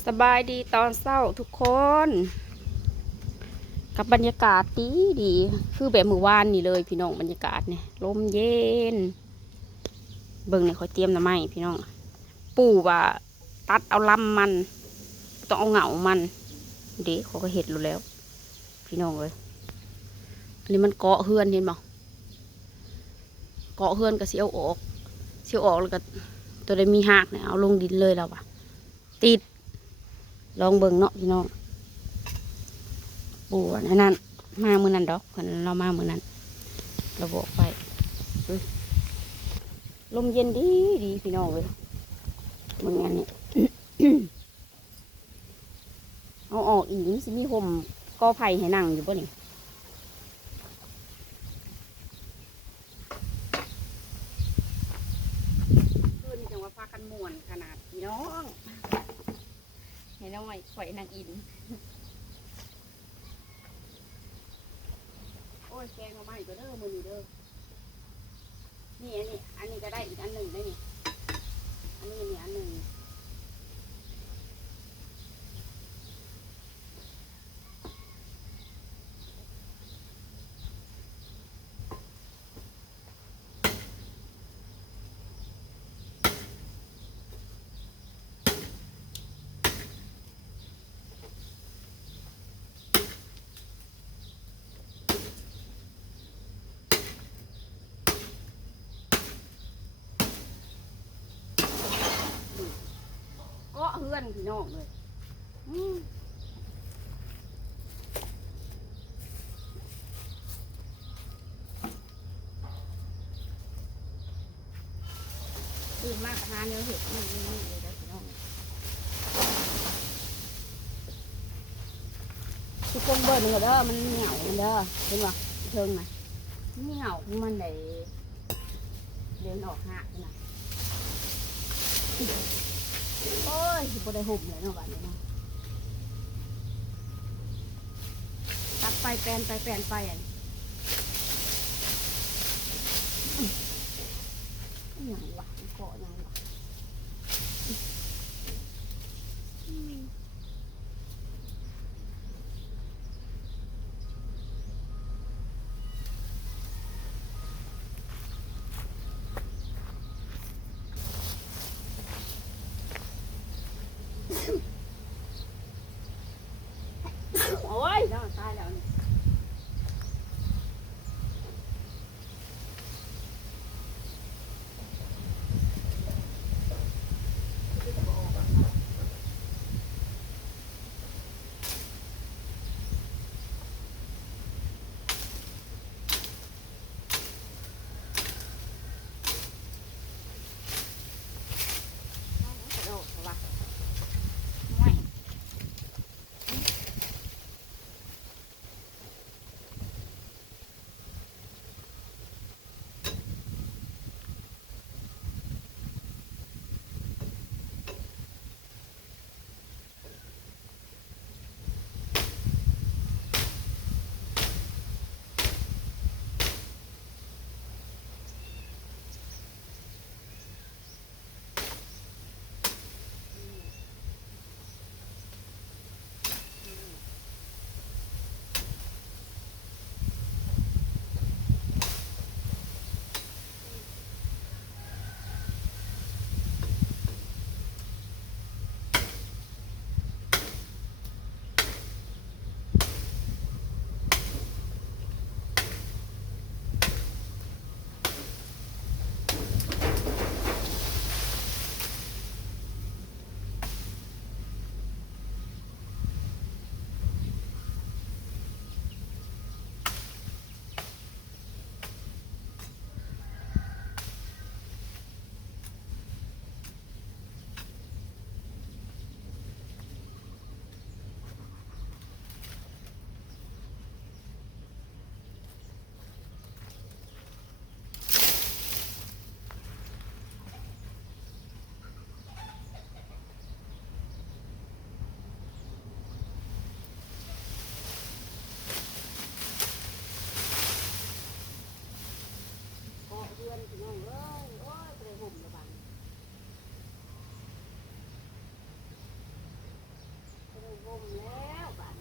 สบายดีตอนเช้าทุกคนกับบรรยากาศดีดีคือแบบมื้อวานนี่เลยพี่น้องบรรยากาศเนี่ยลมเย็นเบิ่งเนี่ยเขาเตรียมหน่อไม้พี่น้องปู่ว่าตัดเอาลำมันต้องเอาเหงามันเด็กเขาก็เห็ดรู้แล้วพี่น้องเลยอันนี้มันเกาะเฮือนเห็นบ่เกาะเฮือนก็เสียวออกแล้วก็ตัวได้มีหากเนี่ยเอาลงดินเลยแล้วว่ะติดลองเบิ่งเนาะพี่น้องปู่อันนั้นมามื้อนั้นดอกเรามามื้อนั้นเราบอกไปลมเย็นดีดีพี่น้องเลยเบิ่งอันนี้ เอาออกอีกสิมีห่มกอไผ่ให้นั่งอยู่ป่ะนี่คืนจังว่าพากันม่วนขนาดพี่น้องเห็นเอาไว้ข่อยนางอินโอ้ยแกงเอาไม้ก็เด้อมือนี่เด้อนี่อันนี้ก็ได้อีกอันหนึ่งได้นี่อันนี้อันหนึ่งก็เฮือนพี่น้องเลยตื่นมากหาเนื้อเห็ดนี่เลยนะพี่น้องทุกคนเบิร์นเด้อมันเหงาเด้อเห็นป่ะเชิงนะมันเหงาของมันได้เดินออกหักนะโอ้ยบ่ได้ห่มเลยเนาะบ้านนี้เนาะตัดไปแปลนไปอ่ะอย่างวะเกาะอย่างวะโอ้ยแล้วตายแล้วนี่ มแล้วบาด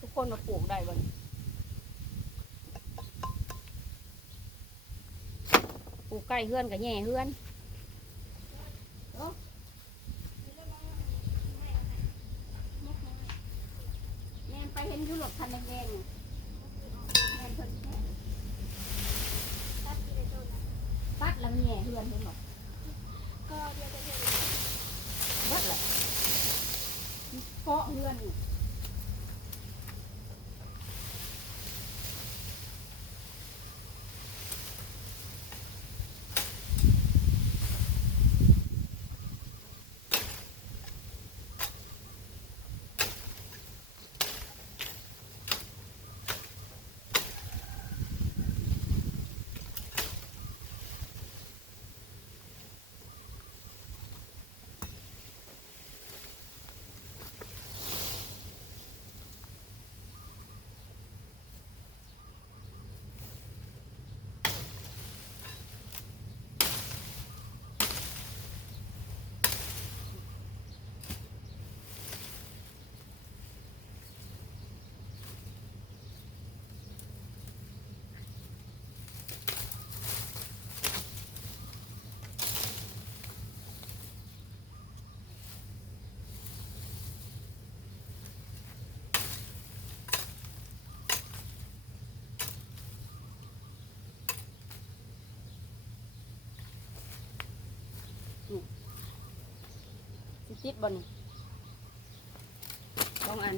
ทุกคนมาปลูกได้บ่ปลูกใกล้เฮือนกับแย่เฮือนแม่ไปเห็นยุโรปคันแดงๆแม่เพิ่นตัดแล้วแย่เฮือนเห็นบ่ก็เดี๋ยวจะเห็นวัดเลยเกาะเฮือน สิติดบ่นี่สองอัน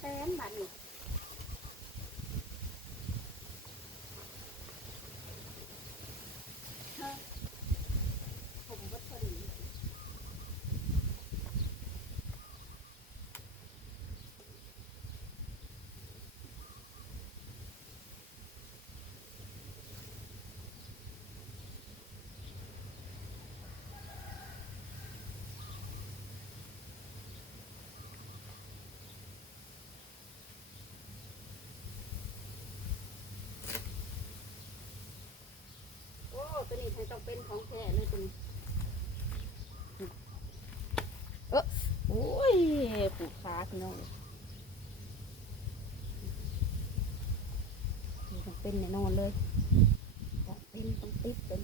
แต้มบัดนี่ผมก็พอดีโอ้ตัวนี้ต้องเป็นของแท้เลยตัวนี้โอ้ยปลูกขาพี่น้องต้องเป็นแน่นอนเลยต้องเป็นต้องติดเป็น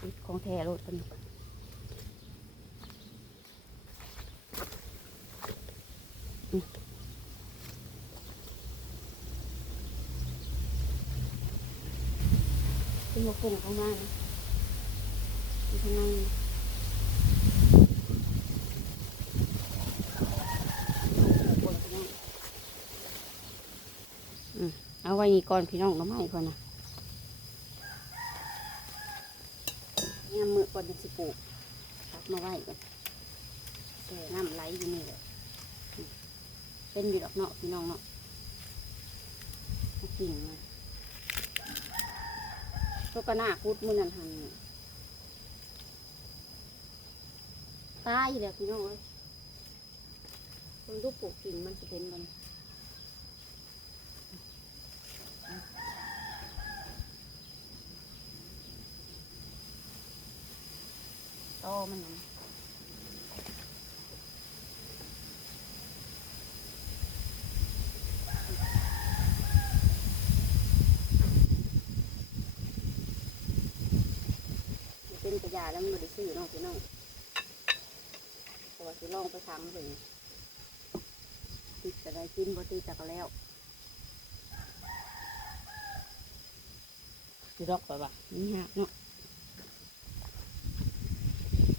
ติดของแท้รถตัวนี้เป็นหัวปุ่งเข้ามานะอยู่ข้างในเอาไว้นี่ก่อนพี่น้องน้ำไม้ก่อนนะงามมือก่อนจะสิปลูกตัดมาไว้ก่อน แก่น้ำไหลอยู่นี่แหละเป็นอยู่ดอกเนาะพี่น้องเนาะเอากิ่งมาก็กระหน้าพุดมือนันหันตายอยู่แล้วพี่น้องเอ้ยคนลูกปลูกกิ่งมันจะเป็นมันโตมันนะเป็นกระยาแล้วมันไม่ได้ซื้อเนาะพี่น้องเพราะว่าสิลองไปทำเลยติดแต่ได้กินบ่ติดแต่ก็แล้วสิดอกไปบ่นี่ฮะเนาะ